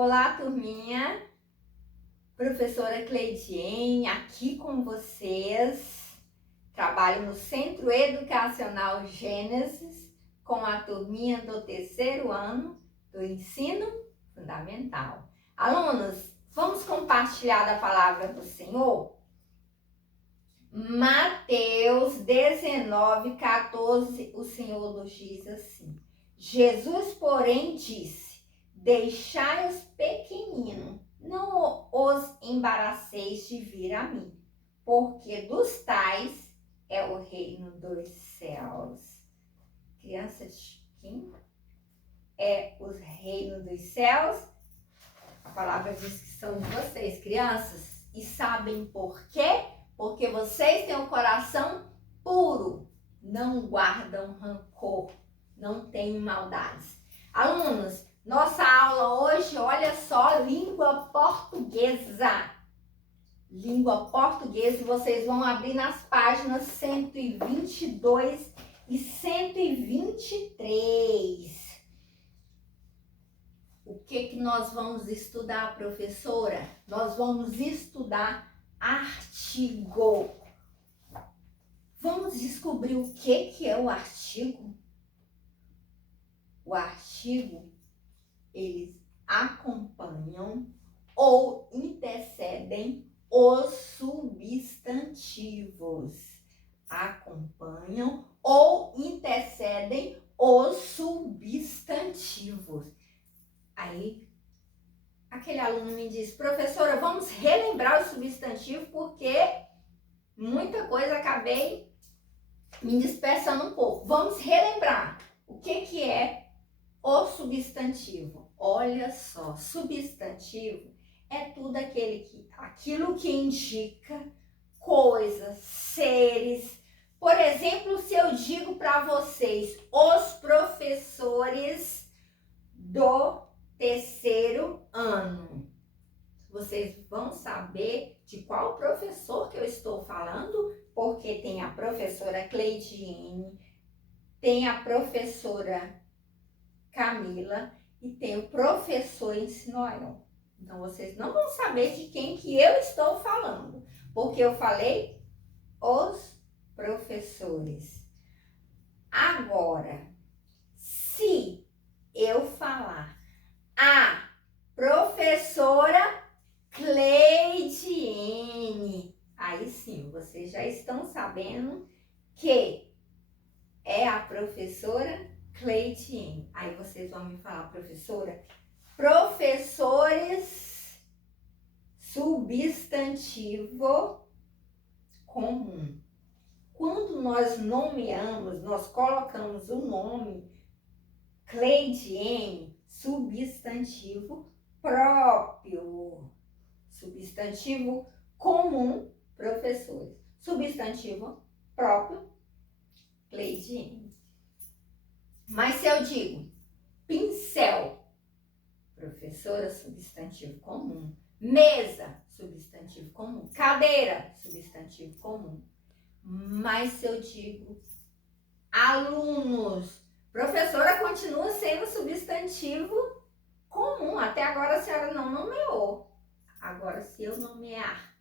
Olá, turminha! Professora Cleidiene aqui com vocês. Trabalho no Centro Educacional Gênesis com a turminha do terceiro ano do ensino fundamental. Alunos, vamos compartilhar da palavra do Senhor? Mateus 19:14, o Senhor nos diz assim: Jesus, porém, disse: deixai os pequeninos, não os embaraceis de vir a mim, porque dos tais é o reino dos céus. Crianças, quem é o reino dos céus? A palavra diz que são de vocês, crianças. E sabem por quê? Porque vocês têm um coração puro, não guardam rancor, não têm maldades. Alunos, nossa aula hoje, olha só, língua portuguesa. Língua portuguesa, vocês vão abrir nas páginas 122 e 123. O que nós vamos estudar, professora? Nós vamos estudar artigo. Vamos descobrir o que é o artigo? O artigo, eles acompanham ou antecedem os substantivos. Acompanham ou antecedem os substantivos. Aí, aquele aluno me diz: professora, vamos relembrar o substantivo porque muita coisa acabei me dispersando um pouco. Vamos relembrar o que é o substantivo. Olha só, substantivo é tudo aquilo que indica coisas, seres. Por exemplo, se eu digo para vocês, os professores do terceiro ano, vocês vão saber de qual professor que eu estou falando, porque tem a professora Cleidiene, tem a professora Camila e tem o professor Ensinoel. Então, vocês não vão saber de quem que eu estou falando, porque eu falei os professores. Agora, se eu falar a professora Cleidiene, aí sim, vocês já estão sabendo que é a professora Cleidiene. Aí vocês vão me falar, professora, professores substantivo comum. Quando nós nomeamos, nós colocamos o nome Cleidiene, substantivo próprio. Substantivo comum, professores. Substantivo próprio, Cleidiene. Mas se eu digo pincel, professora, substantivo comum. Mesa, substantivo comum. Cadeira, substantivo comum. Mas se eu digo alunos, professora, continua sendo substantivo comum. Até agora a senhora não nomeou. Agora, se eu nomear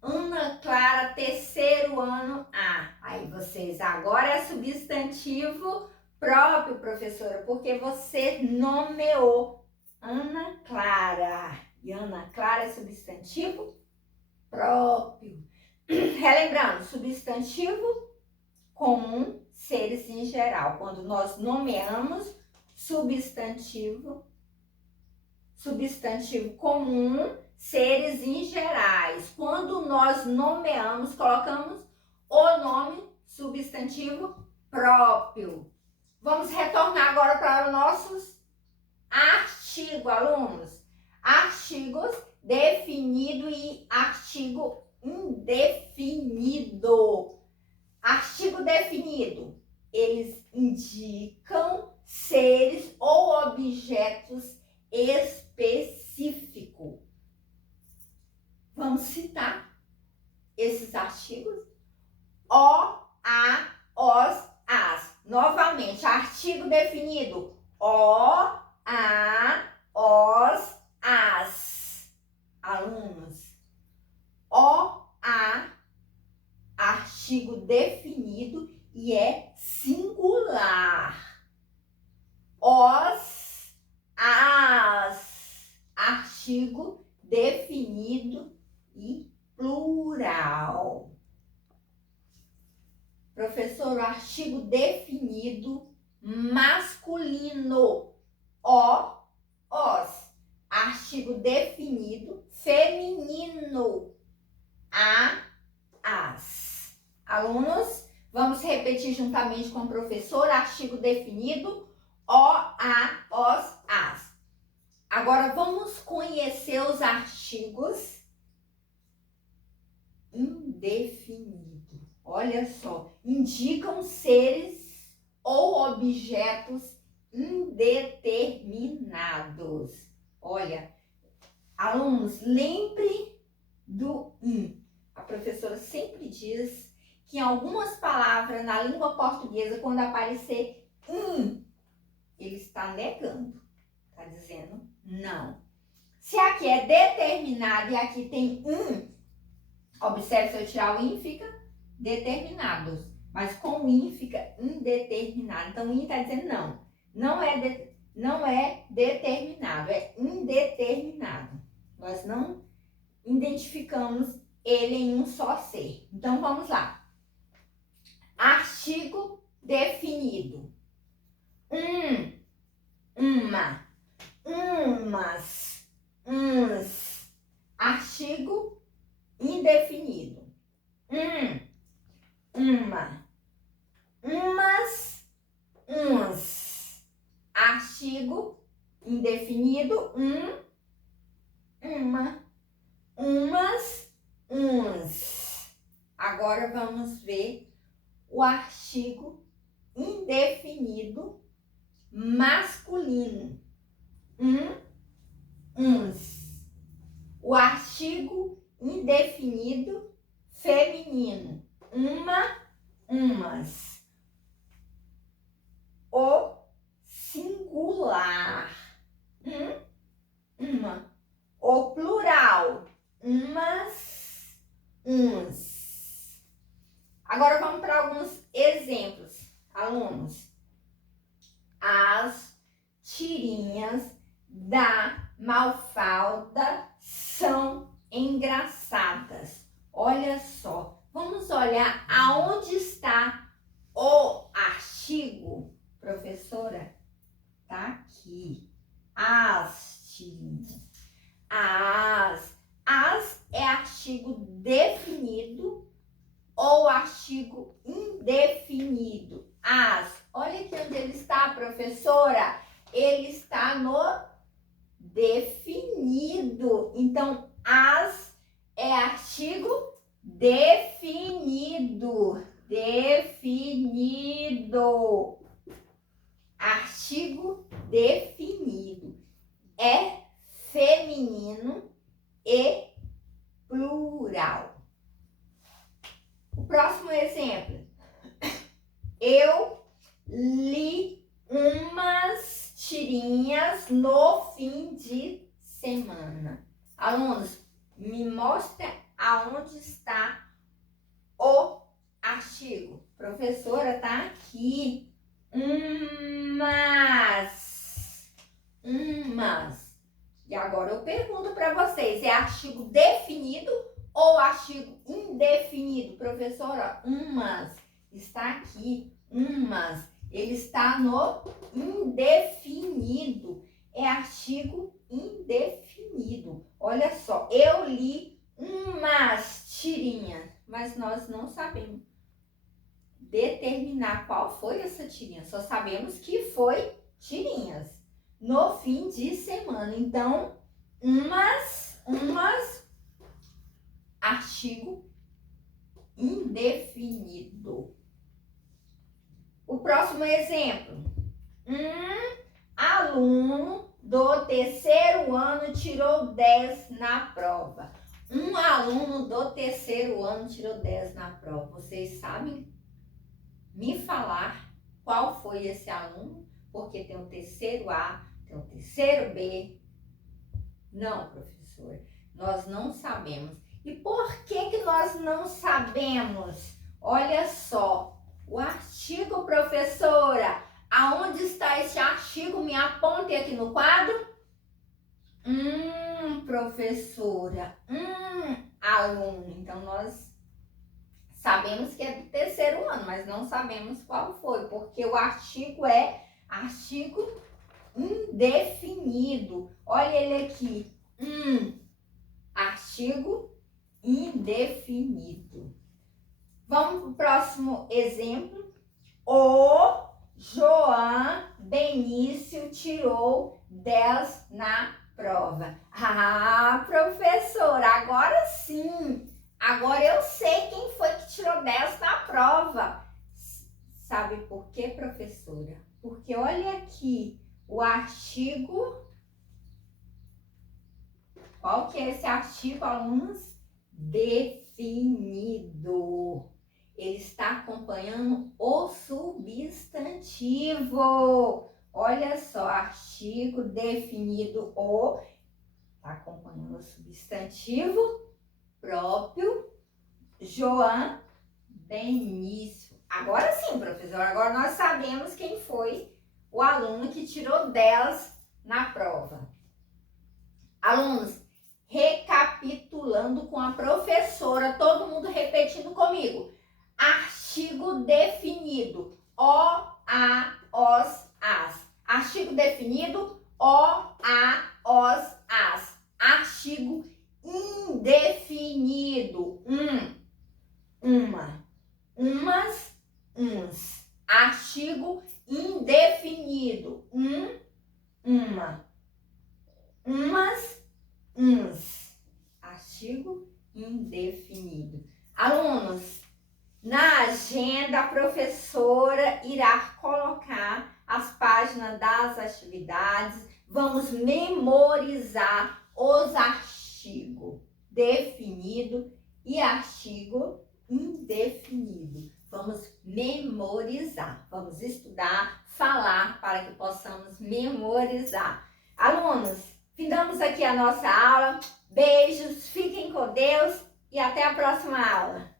Ana Clara, terceiro ano A, aí vocês, agora é substantivo próprio, professora, porque você nomeou Ana Clara. E Ana Clara é substantivo próprio. Relembrando, substantivo comum, seres em geral. Quando nós nomeamos substantivo comum, seres em gerais. Quando nós nomeamos, colocamos o nome substantivo próprio. Vamos retornar agora para os nossos artigos, alunos. Artigos definido e artigo indefinido. Artigo definido, eles indicam seres ou objetos específicos. Vamos citar esses artigos? O, a, os, as. Novamente, artigo definido. O, a, os, definido e é singular. Os, as, artigo definido e plural. Professor, o artigo definido masculino. Os. Artigo definido feminino. As. Alunos, vamos repetir juntamente com o professor. Artigo definido os, as. Agora vamos conhecer os artigos indefinidos. Olha só, indicam seres ou objetos indeterminados. Olha, alunos, lembre do A professora sempre diz que em algumas palavras na língua portuguesa, quando aparecer ele está negando, está dizendo não. Se aqui é determinado e aqui tem observe, se eu tirar o fica determinados, mas com o fica indeterminado. Então, o está dizendo não. Não é determinado, é indeterminado. Nós não identificamos ele em um só ser. Então, vamos lá. Artigo definido. Uma, umas, uns. Artigo indefinido. Uma, umas, uns. Artigo indefinido. Uma, umas, uns. Agora vamos ver o artigo indefinido masculino. Uns. O artigo indefinido feminino. Uma, umas. O singular. Uma. O plural. Umas, uns. Agora vamos para alguns exemplos, alunos. As tirinhas da Mafalda são engraçadas. Olha só, vamos olhar aonde está o artigo, professora? Tá aqui. As tirinhas. As é artigo definido ou artigo indefinido? As. Olha aqui onde ele está, professora. Ele está no definido. Então, as é artigo definido. Definido. Artigo definido. É feminino e plural. O próximo exemplo. Eu li umas tirinhas no fim de semana. Alunos, me mostra aonde está o artigo. Professora, tá aqui. Umas. E agora eu pergunto para vocês, é artigo definido ou artigo indefinido? Professora, umas. Está aqui, umas. Ele está no indefinido. É artigo indefinido. Olha só, eu li umas tirinhas, mas nós não sabemos determinar qual foi essa tirinha. Só sabemos que foi tirinhas no fim de semana. Então, umas, artigo indefinido. O próximo exemplo. Aluno do terceiro ano tirou 10 na prova. Um aluno do terceiro ano tirou 10 na prova. Vocês sabem me falar qual foi esse aluno? Porque tem o terceiro A, tem o terceiro B. Não, professor, nós não sabemos. E por que nós não sabemos? Olha só, o artigo, professora. Aonde está esse artigo? Me aponte aqui no quadro. Professora. Aluno. Então, nós sabemos que é do terceiro ano, mas não sabemos qual foi, porque o artigo é artigo indefinido. Olha ele aqui. Artigo indefinido. Vamos para o próximo exemplo. O João Benício tirou 10 na prova. Ah, professora, agora sim. Agora eu sei quem foi que tirou 10 na prova. Sabe por quê, professora? Porque olha aqui o artigo. Qual que é esse artigo, alunos? Definido. Ele está acompanhando o substantivo. Olha só, artigo definido o. Está acompanhando o substantivo próprio João Benício. Agora sim, professor, agora nós sabemos quem foi o aluno que tirou 10 na prova. Alunos, recapitulando com a professora, todo mundo repetindo comigo. Artigo definido, o, a, os, as. Artigo definido, o, a, os, as. Artigo indefinido, uma, umas, uns. Artigo indefinido, uma, umas, uns. Artigo indefinido. Alunos, na agenda, a professora irá colocar as páginas das atividades. Vamos memorizar os artigos definido e artigo indefinido. Vamos memorizar, vamos estudar, falar para que possamos memorizar. Alunos, findamos aqui a nossa aula. Beijos, fiquem com Deus e até a próxima aula.